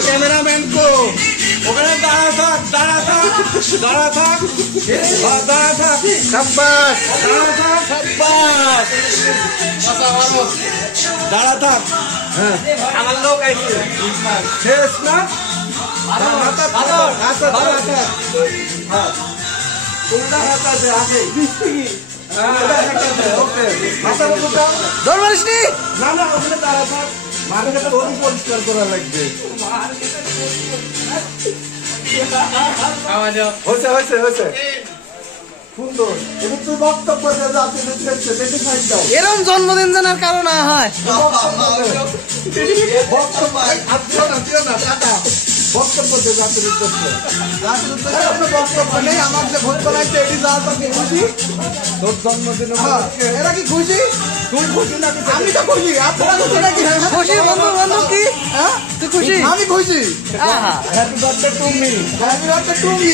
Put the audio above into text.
cameraman को दाड़ा था शाबाश दाड़ा था আমার লোক আইছে শেষ না হাতে হ্যাঁ কোনটা হাতে আছে 20 টাকা ওকে হাতে বলতো দরবারিস নি না না ওখানে দাঁড়া থাক মার্কেটে তোরই পরিষ্কার করা লাগবে হয়েছে সুন্দর এটা তুই বক্তব্য এরকম জন্মদিন জানার কারণ হয় বক্তব্য জাতির উদ্দেশ্যে বক্তব্য নেই আমার যে ভোট বানাইছে এটি যাওয়ার পর খুশি তোর জন্মদিন এরা কি খুশি তুই খুশি না আমি তো খুশি আপনারা খুশি নাকি খুশি বন্ধু কি তুই খুশি আমি খুশি হ্যাপি বার্থডে টু মি